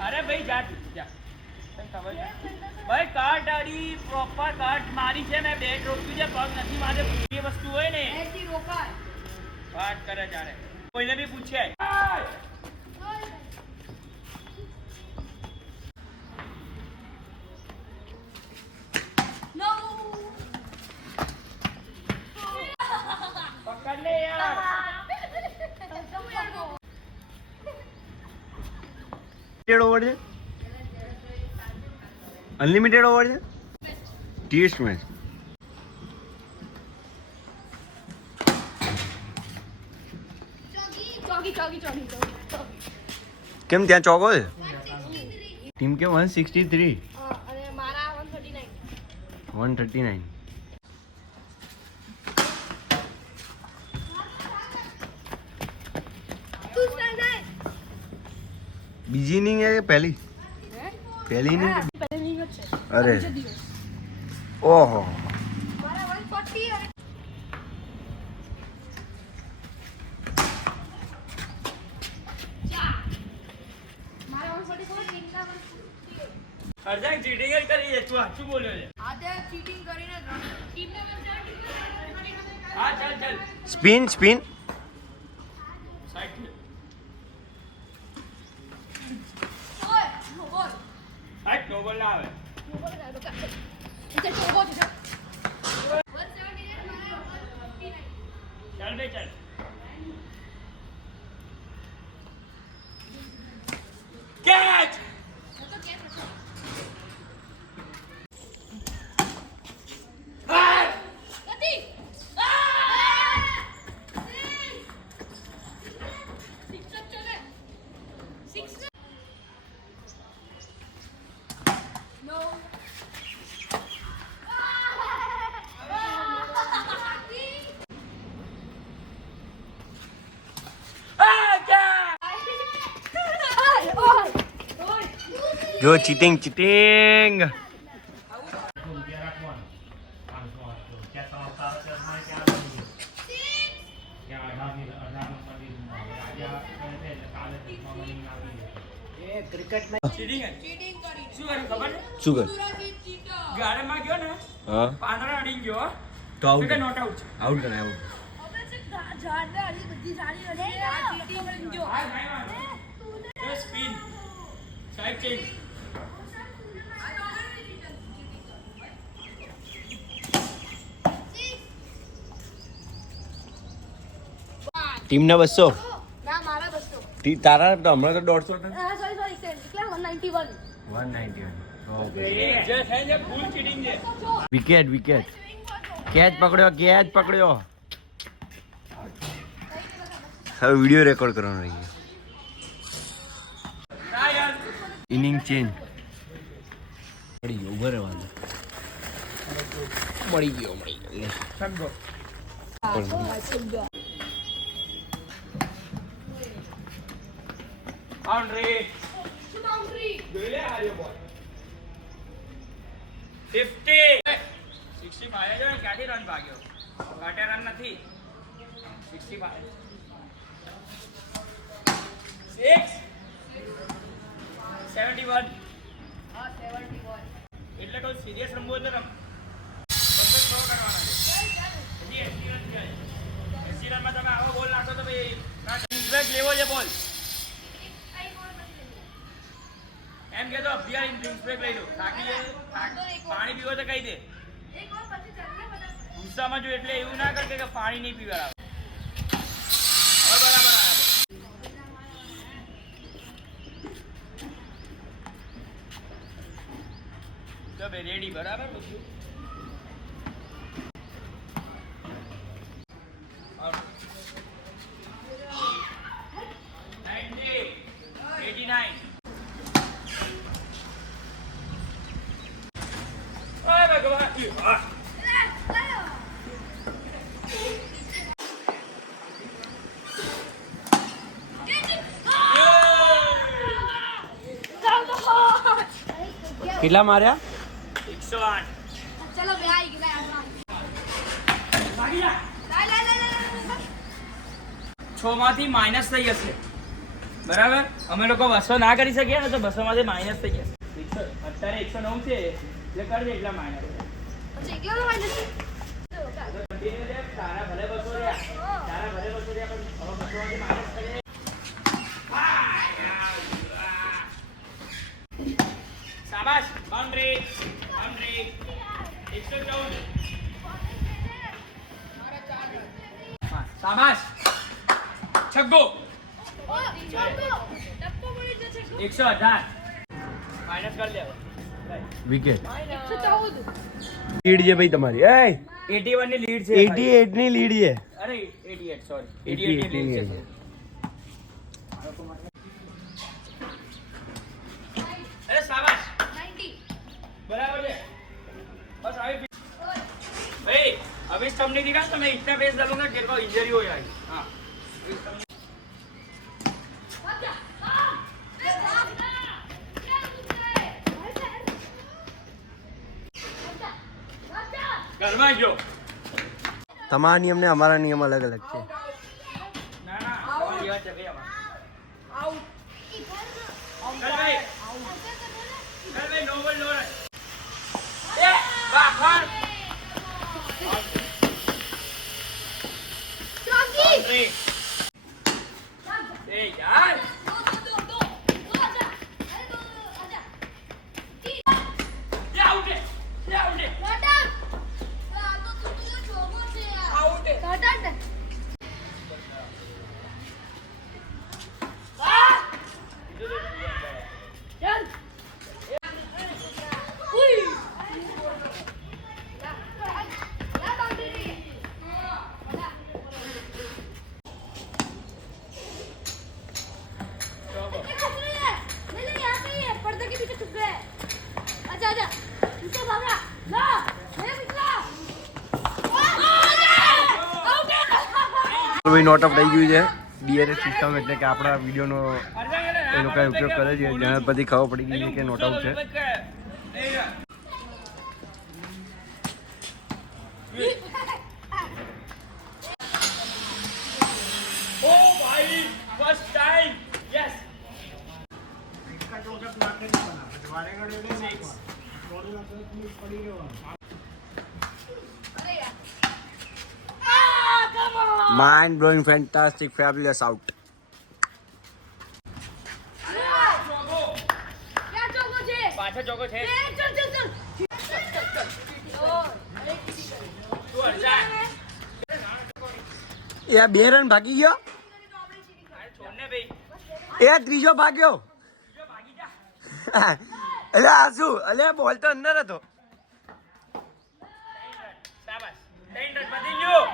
અરે ભાઈ જા જા ભાઈ કાર્ટ આડી પ્રોપર કાર્ટ મારી છે મેં બેટ રોક્યું છે પગ નથી મારે એ વસ્તુ હોય ને એથી રોકાય વાત કરે જાણે કોઈને બી પૂછે પકડ લે યાર ઓવર છે અનલિમિટેડ ઓવર છે ટેસ્ટ મેચ કેમ ત્યાં ચોકો છે ટીમ કે 163 અને મારા 139 139 બીજી ઇનિંગ है पहली पहली इनिंग अरे ओहो અર્જન ચીટિંગ જ કરી છે તું સાચું બોલ્યો છે આજે ચીટિંગ કરીને ટીમને હા ચાલ ચાલ स्पिन स्पिन સાઈડ ઓય બોલ સાઈડ નો બોલ ના આવે બોલ ના રોકા ઇતે તો બોલ છે 178 મારા 159 ચાલ બે ચાલ કેચ તો કેમ નથી ગતિ સિક્સ ચલે સિક્સ નો जो चीटिंग चीटिंग ચીટિંગ ચીટિંગ કરી શું કર્યું ખબર છે शुगर સુરજી ચીટર ગાર્ડનમાં ગયો ને हाँ પાંદડા અડી ગયો तो आउट એટલે નોટ આઉટ છે आउट करना है आउट હવે છે ઝાડને હરી બધી સારી હશે આ ચીટિંગ કરીને જો હા ભાઈ વાંધો સ્પિન સાઈડ ચેન્જ टीम ने 200 ના મારા 200 तारा तो हमारा तो 150 था હા સોરી કેટલા 191 191 જે થાય છે ફૂલ ચીટિંગ છે विकेट विकेट कैच पकड़ो હવે વિડિયો રેકોર્ડ કરવાનો રહી ના યાર ઇનિંગ ચેન્જ મળી ગયો ઉભો રહેવાનો મળી ગયો સમજો બાઉન્ડ્રી બાઉન્ડ્રી જોઈ લે હાર્યો બોલ 50 60 માર્યા જો ક્યાંથી રન ભાગ્યો કાટે રન નથી 60 માર્યા 6 71 હા 71 એટલે કોઈ સિરિયસ રમવું હોય તો રમ બસો થ્રો કરવાના છે હજી 80 રન થયા 80 રનમાં તમે આવો બોલ નાખો તો ભાઈ ઇન્સ્ટ્રેક લેવો છે બોલ એમ કે તો અભિયા ડ્રિંક્સ બ્રેક લઈ લો થાકી જાય પાણી પીવો તો કહી દે એક વાર પછી ચાલીએ બધા ગુસ્સામાં જો એટલે એવું ના કર કે પાણી નહીં પીવડાવે હવે બરાબર આવે તો બે રેડી બરાબર બધું કેટલા માર્યા 108 ચલો બે આવી ગયા ભાગી જા લાય 6 માંથી માઇનસ થઈ જશે બરાબર અમે લોકો 200 ના કરી શકીએ ને તો 200 માંથી માઇનસ થઈ જશે. અત્યારે 109 છે એટલે કરજે એટલા માઇનસ. પછી એકલો માઇનસ તારા ભલે 200 રહ્યા તારા ભલે 200 રહ્યા પણ હવે 200 માંથી માઇનસ કરીએ. શાબાશ બાઉન્ડ્રી 114. શાબાશ છગ્ગો 118 માઇનસ કરી લે. વિકેટ 114 લીડ છે ભાઈ તમારી. એ 81 ની લીડ છે. 88 ની લીડ છે. અરે 88 સોરી 88 88 ની લીડ ની છે. અરે શાબાશ 90 बराबर है बस अभी भाई अभी स्टम्प नहीं दिखा तो मैं इतना पेस डालूंगा तेरे को इंजरी हो जाएगी. हाँ ઘરમાં જો તમારા નિયમ ને અમારા નિયમ અલગ અલગ છે. ના ના તમારી વાત છે ભાઈ આમાં કર ભાઈ નો બોલ નો રન એ બાખર ચોકી એ યાર ભાઈ નોટ આઉટ થઈ ગયું છે. ડીઆરએસ સિસ્ટમ એટલે કે આપણા વિડીયોનો એ લોકોએ ઉપયોગ કરે છે. જેના પરથી ખબર પડી ગઈ છે કે નોટ આઉટ છે. ओ भाई first time yes Mind blowing, fantastic, fabulous out. પાછો ચોકો છે તું હરજા એ 2 રન ભાગી ગયો. છોડ ને ભાઈ એ ત્રીજો ભાગ્યો. જો ભાગી જા અલે આ શું? અલે બોલ તો અંદર હતો. શાબાશ 3 રન બધી ગયો